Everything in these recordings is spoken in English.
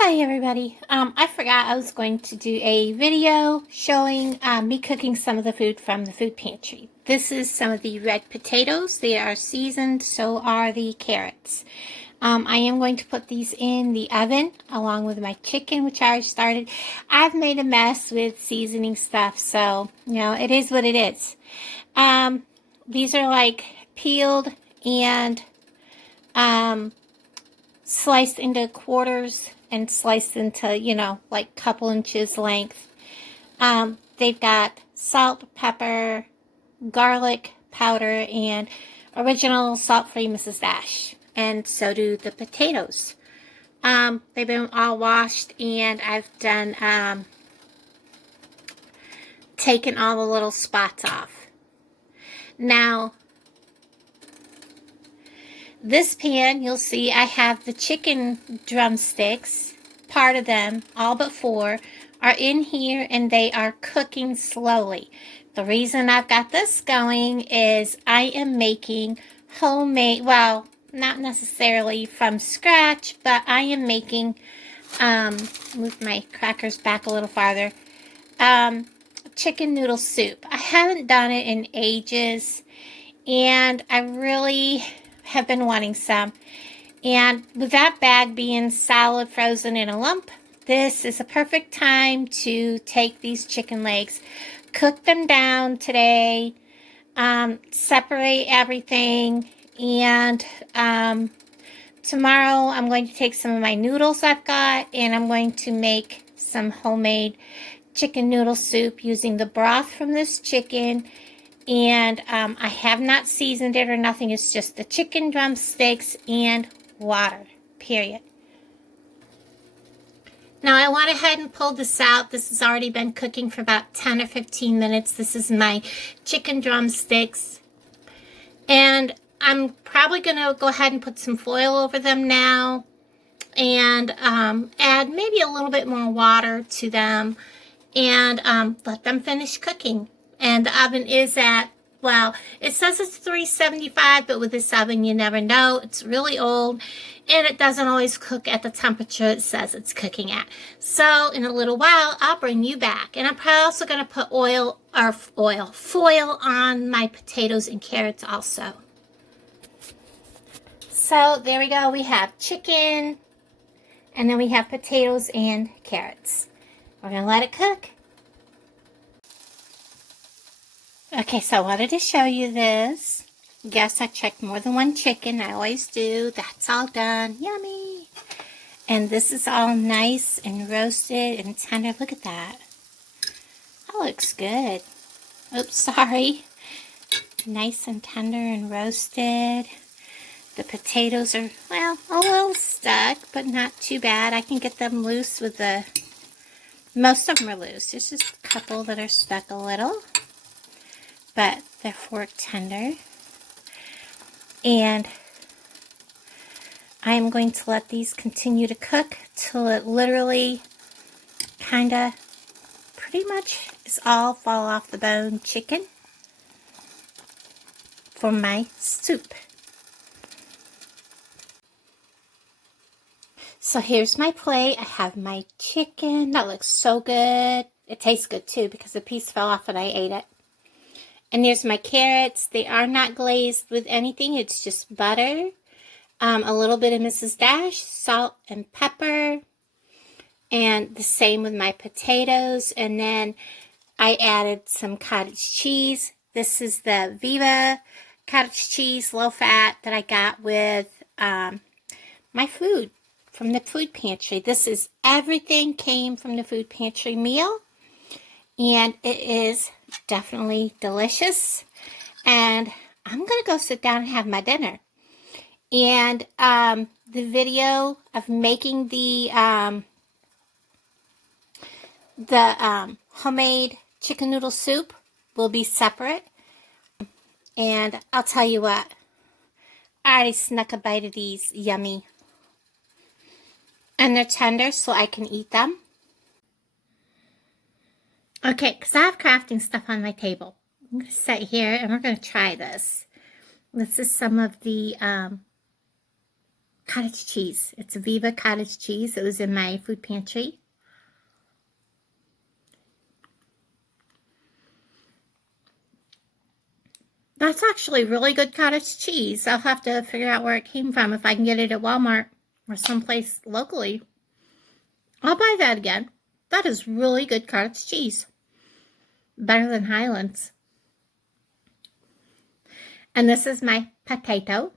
Hi everybody. I forgot I was going to do a video showing me cooking some of the food from the food pantry. This is some of the red potatoes. They are seasoned, so are the carrots. I am going to put these in the oven along with my chicken, which I already started. I've made a mess with seasoning stuff, so, it is what it is. These are like peeled and sliced into quarters and sliced into, like couple inches length. They've got salt, pepper, garlic powder, and original salt-free Mrs. Dash. And so do the potatoes. They've been all washed, and I've done taken all the little spots off. Now, this pan, you'll see I have the chicken drumsticks, part of them, all but 4, are in here and they are cooking slowly. The reason I've got this going is I am making homemade, well, not necessarily from scratch, but I am making, move my crackers back a little farther, chicken noodle soup. I haven't done it in ages, and I really have been wanting some. And with that bag being solid, frozen in a lump, this is a perfect time to take these chicken legs, cook them down today, separate everything, and tomorrow I'm going to take some of my noodles I've got, and I'm going to make some homemade chicken noodle soup using the broth from this chicken. And I have not seasoned it or nothing. It's just the chicken drumsticks and water, period. Now, I went ahead and pulled this out. This has already been cooking for about 10 or 15 minutes. This is my chicken drumsticks. And I'm probably going to go ahead and put some foil over them now. And add maybe a little bit more water to them. And let them finish cooking. And the oven is at, well, it says it's 375, but with this oven, you never know. It's really old, and it doesn't always cook at the temperature it says it's cooking at. So in a little while, I'll bring you back. And I'm probably also going to put foil on my potatoes and carrots also. So there we go. We have chicken, and then we have potatoes and carrots. We're going to let it cook. Okay, so I wanted to show you this. Yes, I checked more than one chicken. I always do. That's all done. Yummy. And this is all nice and roasted and tender. Look at that. That looks good. Oops, sorry. Nice and tender and roasted. The potatoes are, well, a little stuck, but not too bad. I can get them loose with the, most of them are loose. There's just a couple that are stuck a little. But they're fork tender. And I'm going to let these continue to cook till it literally kind of pretty much is all fall off the bone chicken for my soup. So here's my plate. I have my chicken. That looks so good. It tastes good too because the piece fell off and I ate it. And there's my carrots. They are not glazed with anything. It's just butter, a little bit of Mrs. Dash, salt and pepper, and the same with my potatoes. And then I added some cottage cheese. This is the Viva cottage cheese, low fat, that I got with my food from the food pantry. This is everything came from the food pantry meal. And it is definitely delicious. And I'm going to go sit down and have my dinner. And the video of making the homemade chicken noodle soup will be separate. And I'll tell you what, I already snuck a bite of these. Yummy. And they're tender, so I can eat them. Okay, because I have crafting stuff on my table. I'm going to sit here and we're going to try this. This is some of the cottage cheese. It's a Viva cottage cheese. It was in my food pantry. That's actually really good cottage cheese. I'll have to figure out where it came from. If I can get it at Walmart or someplace locally, I'll buy that again. That is really good cottage cheese. Better than Highlands. And this is my potato.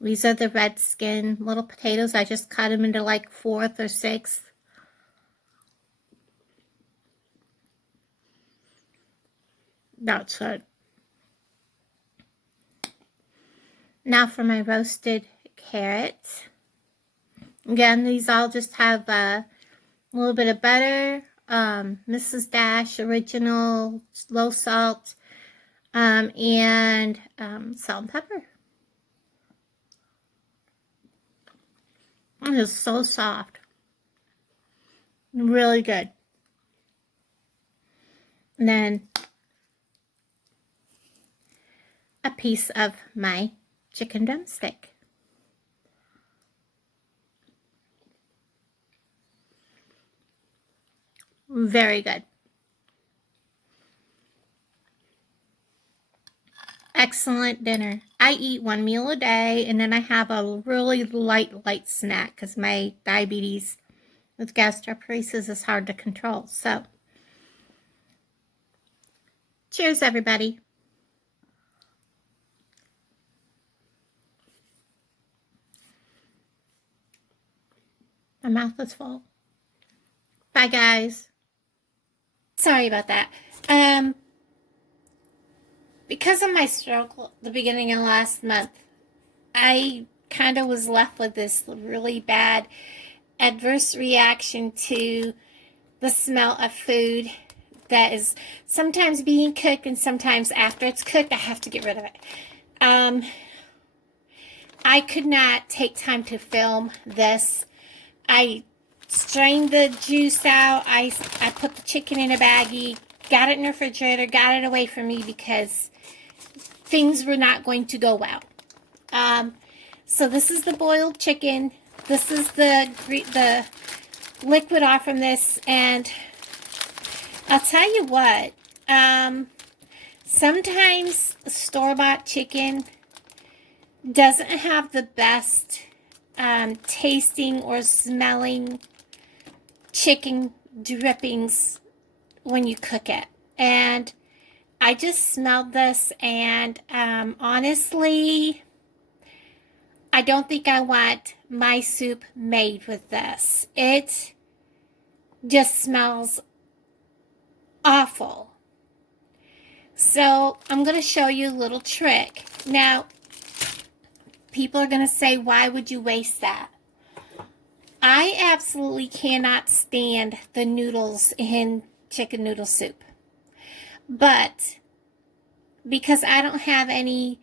These are the red skin little potatoes. I just cut them into like 4th or 6th. That's good. Now for my roasted carrots. Again, these all just have a little bit of butter, Mrs. Dash original, low salt, and salt and pepper. It is so soft. Really good. And then a piece of my chicken drumstick. Very good. Excellent dinner. I eat 1 meal a day, and then I have a really light snack because my diabetes with gastroparesis is hard to control. So, cheers, everybody. My mouth is full. Bye, guys. Sorry about that. Because of my stroke at the beginning of last month, I kind of was left with this really bad adverse reaction to the smell of food that is sometimes being cooked and sometimes after it's cooked, I have to get rid of it. I could not take time to film this. I strained the juice out. I put the chicken in a baggie, got it in the refrigerator, got it away from me because things were not going to go well. So this is the boiled chicken. This is the liquid off from this, and I'll tell you what. Sometimes store-bought chicken doesn't have the best tasting or smelling chicken drippings when you cook it. And I just smelled this, and honestly, I don't think I want my soup made with this. It just smells awful. So I'm going to show you a little trick. Now, people are going to say, why would you waste that? I absolutely cannot stand the noodles in chicken noodle soup. But because I don't have any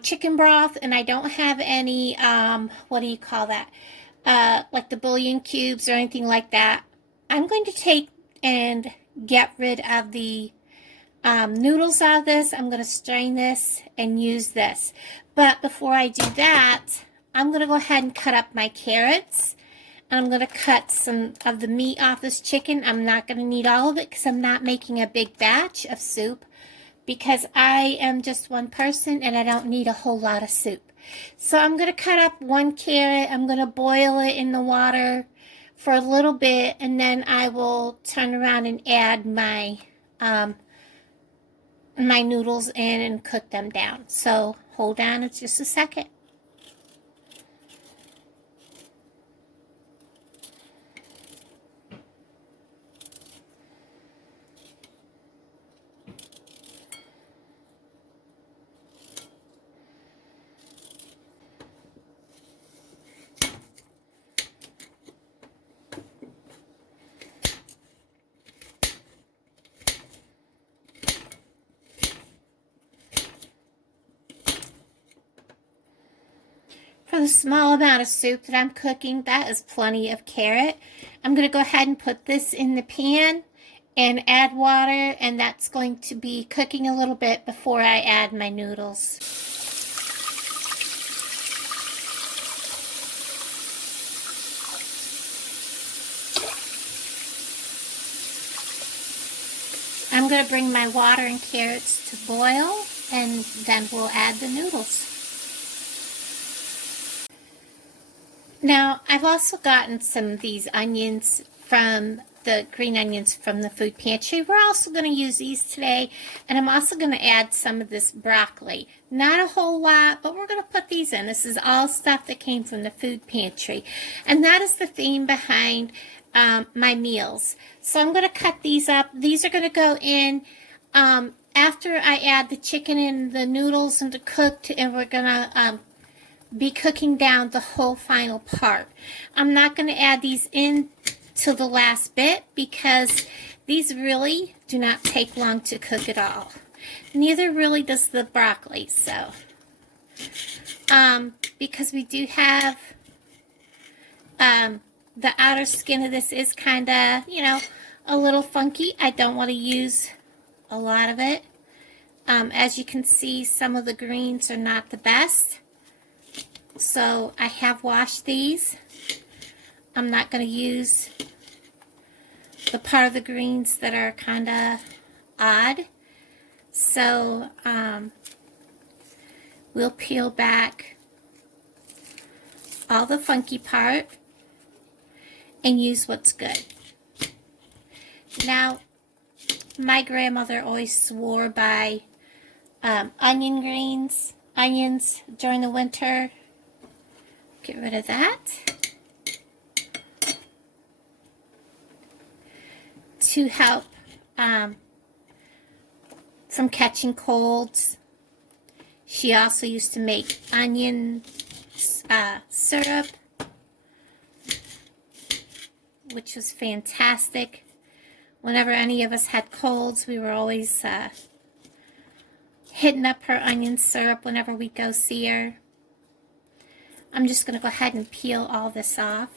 chicken broth and I don't have any, what do you call that? Like the bouillon cubes or anything like that, I'm going to take and get rid of the noodles out of this. I'm going to strain this and use this. But before I do that, I'm going to go ahead and cut up my carrots. I'm going to cut some of the meat off this chicken. I'm not going to need all of it because I'm not making a big batch of soup because I am just one person and I don't need a whole lot of soup. So I'm going to cut up 1 carrot. I'm going to boil it in the water for a little bit, and then I will turn around and add my my noodles in and cook them down. So hold on, it's just a second. For the small amount of soup that I'm cooking, that is plenty of carrot. I'm going to go ahead and put this in the pan and add water, and that's going to be cooking a little bit before I add my noodles. going to bring my water and carrots to boil, and then we'll add the noodles. Now, I've also gotten some of these onions from the green onions from the food pantry. We're also going to use these today, and I'm also going to add some of this broccoli. Not a whole lot, but we're going to put these in. This is all stuff that came from the food pantry, and that is the theme behind my meals. So I'm going to cut these up. These are going to go in after I add the chicken and the noodles into cooked, and we're going to be cooking down the whole final part. I'm not going to add these in to the last bit because these really do not take long to cook at all. Neither really does the broccoli. So, because we do have the outer skin of this is kind of, a little funky. I don't want to use a lot of it. As you can see, some of the greens are not the best. So I have washed these. I'm not going to use the part of the greens that are kind of odd. So we'll peel back all the funky part and use what's good. Now, my grandmother always swore by onions during the winter. Get rid of that. To help from catching colds. She also used to make onion syrup, which was fantastic. Whenever any of us had colds, we were always hitting up her onion syrup whenever we go see her. I'm just going to go ahead and peel all this off.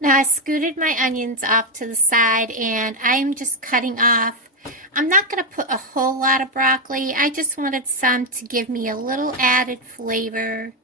Now I scooted my onions off to the side, and I'm just cutting off. I'm not going to put a whole lot of broccoli. I just wanted some to give me a little added flavor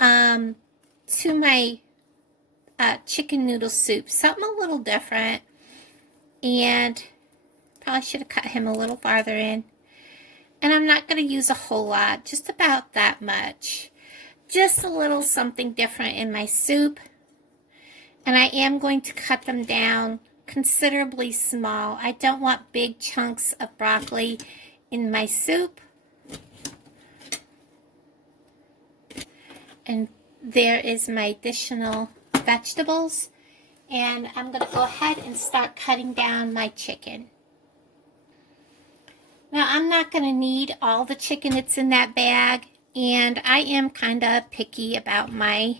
to my chicken noodle soup. Something a little different. And probably should have cut him a little farther in. And I'm not going to use a whole lot, just about that much. Just a little something different in my soup. And I am going to cut them down considerably small. I don't want big chunks of broccoli in my soup. And there is my additional vegetables. And I'm going to go ahead and start cutting down my chicken. Now, I'm not going to need all the chicken that's in that bag. And I am kind of picky about my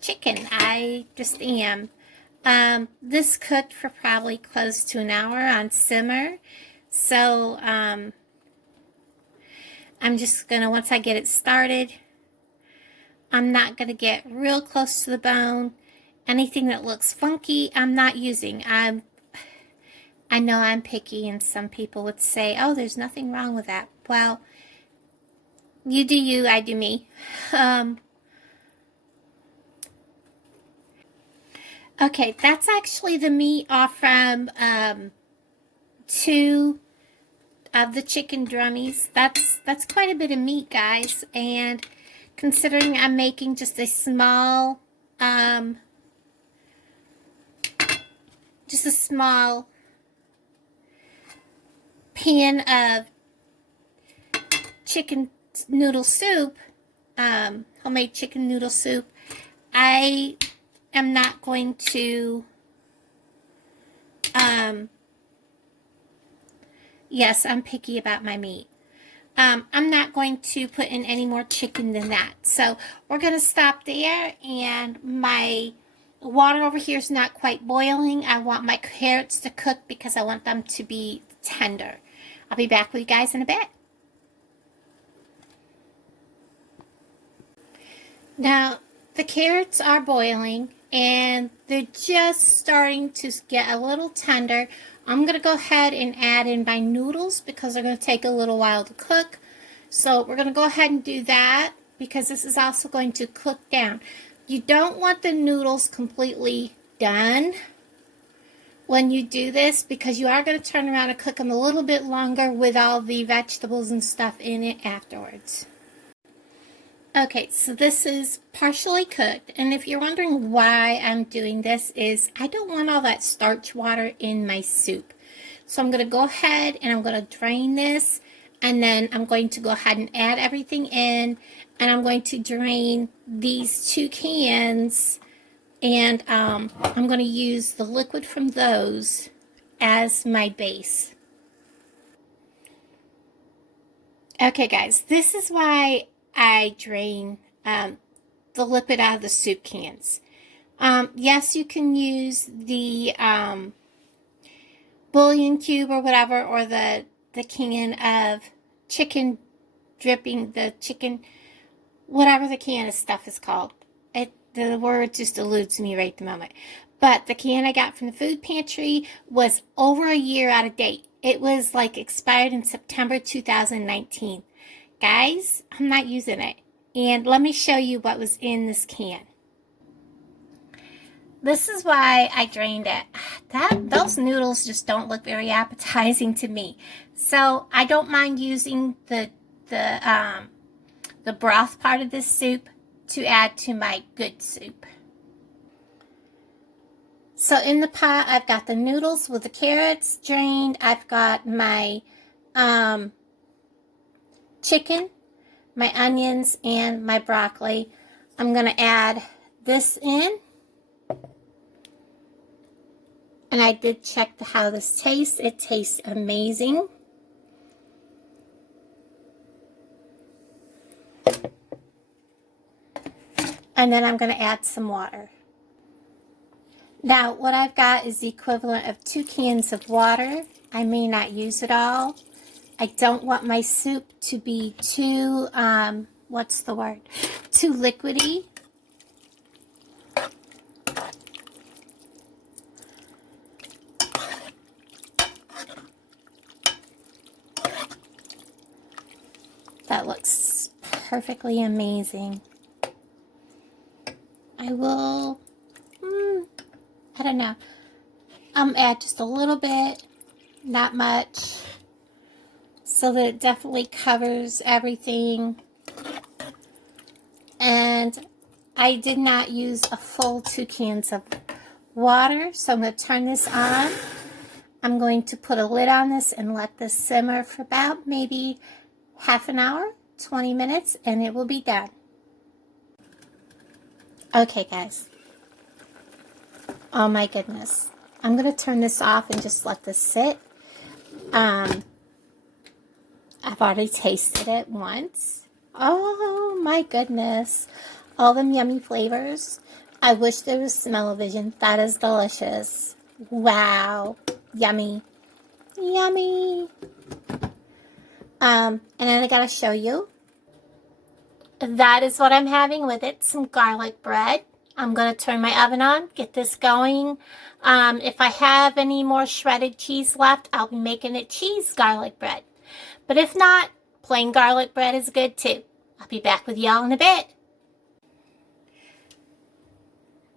chicken. I just am. This cooked for probably close to an hour on simmer. So, I'm just going to, once I get it started, I'm not going to get real close to the bone. Anything that looks funky, I'm not using. I know I'm picky, and some people would say, oh, there's nothing wrong with that. Well, you do you, I do me. Okay, that's actually the meat off from 2 of the chicken drummies. That's quite a bit of meat, guys. And considering I'm making just a small pan of chicken noodle soup, homemade chicken noodle soup, I am not going to, yes, I'm picky about my meat. I'm not going to put in any more chicken than that. So we're going to stop there, and my water over here is not quite boiling. I want my carrots to cook because I want them to be tender. I'll be back with you guys in a bit. Now, the carrots are boiling, and they're just starting to get a little tender. I'm going to go ahead and add in my noodles because they're going to take a little while to cook. So we're going to go ahead and do that because this is also going to cook down. You don't want the noodles completely done when you do this, because you are going to turn around and cook them a little bit longer with all the vegetables and stuff in it afterwards. Okay, so this is partially cooked, and if you're wondering why I'm doing this is I don't want all that starch water in my soup. So I'm going to go ahead and I'm going to drain this, and then I'm going to go ahead and add everything in, and I'm going to drain these 2 cans, and I'm going to use the liquid from those as my base. Okay guys, this is why I drain the liquid out of the soup cans. Yes, you can use the bouillon cube or whatever, or the can of chicken dripping, the chicken, whatever the can of stuff is called. The word just eludes me right at the moment. But the can I got from the food pantry was over a year out of date. It was like expired in September 2019. Guys, I'm not using it. And let me show you what was in this can. This is why I drained it. Those noodles just don't look very appetizing to me. So I don't mind using the broth part of this soup to add to my good soup. So in the pot, I've got the noodles with the carrots drained. I've got my chicken, my onions, and my broccoli. I'm going to add this in. And I did check how this tastes. It tastes amazing. And then I'm going to add some water. Now, what I've got is the equivalent of 2 cans of water. I may not use it all. I don't want my soup to be too, what's the word? Too liquidy. That looks perfectly amazing. I will, I don't know, add just a little bit, not much, so that it definitely covers everything. And I did not use a full 2 cans of water, so I'm going to turn this on. I'm going to put a lid on this and let this simmer for about maybe half an hour, 20 minutes, and it will be done. Okay, guys. Oh my goodness. I'm going to turn this off and just let this sit. I've already tasted it once. Oh my goodness. All them yummy flavors. I wish there was smell-o-vision. That is delicious. Wow. Yummy. Yummy. And then I got to show you. That is what I'm having with it, some garlic bread. I'm going to turn my oven on, get this going. If I have any more shredded cheese left, I'll be making it cheese garlic bread. But if not, plain garlic bread is good too. I'll be back with y'all in a bit.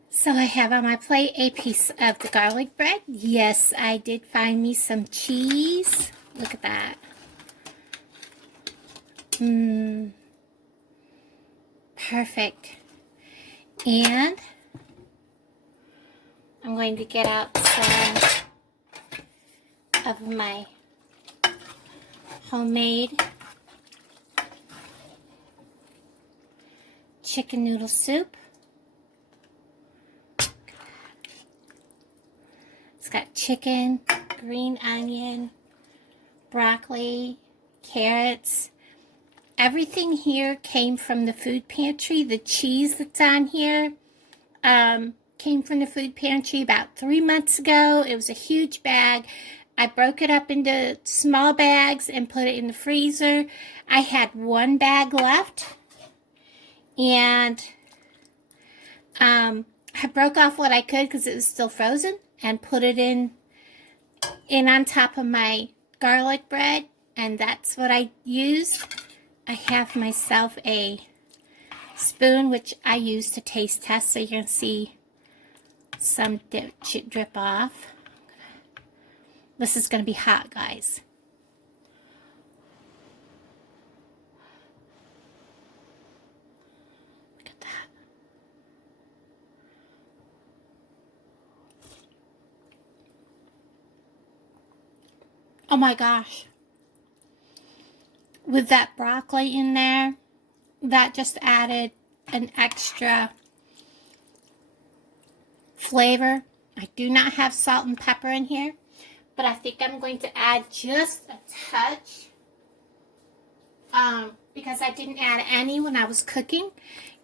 So I have on my plate a piece of the garlic bread. Yes, I did find me some cheese. Look at that. Perfect. And I'm going to get out some of my homemade chicken noodle soup. It's got chicken, green onion, broccoli, carrots. Everything here came from the food pantry. The cheese that's on here came from the food pantry about 3 months ago. It was a huge bag. I broke it up into small bags and put it in the freezer. I had 1 bag left. And I broke off what I could because it was still frozen and put it in on top of my garlic bread. And that's what I used. I have myself a spoon, which I use to taste test, so you can see some drip off. This is going to be hot, guys. Look at that. Oh my gosh. With that broccoli in there, that just added an extra flavor. I do not have salt and pepper in here, but I think I'm going to add just a touch because I didn't add any when I was cooking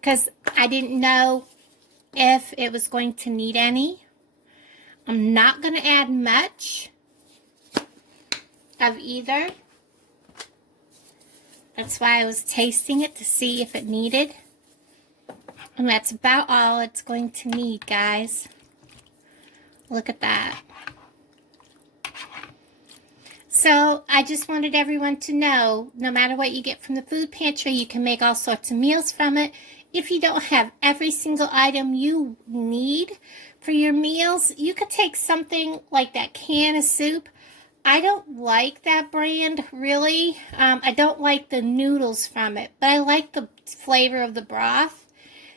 because I didn't know if it was going to need any. I'm not going to add much of either. That's why I was tasting it to see if it needed. And that's about all it's going to need, guys. Look at that. So, I just wanted everyone to know, no matter what you get from the food pantry, you can make all sorts of meals from it. If you don't have every single item you need for your meals, you could take something like that can of soup. I don't like that brand, really. I don't like the noodles from it, but I like the flavor of the broth.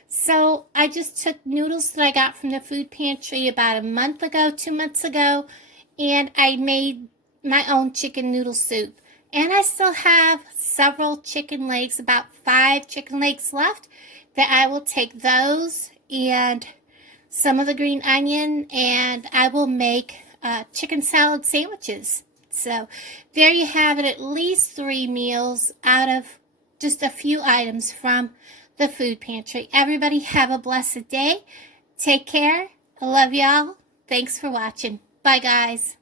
So I just took noodles that I got from the food pantry about a month ago, 2 months ago, and I made my own chicken noodle soup. And I still have several chicken legs, about 5 chicken legs left, that I will take those and some of the green onion, and I will make chicken salad sandwiches. So there you have it, at least 3 meals out of just a few items from the food pantry. Everybody have a blessed day. Take care. I love y'all. Thanks for watching. Bye, guys.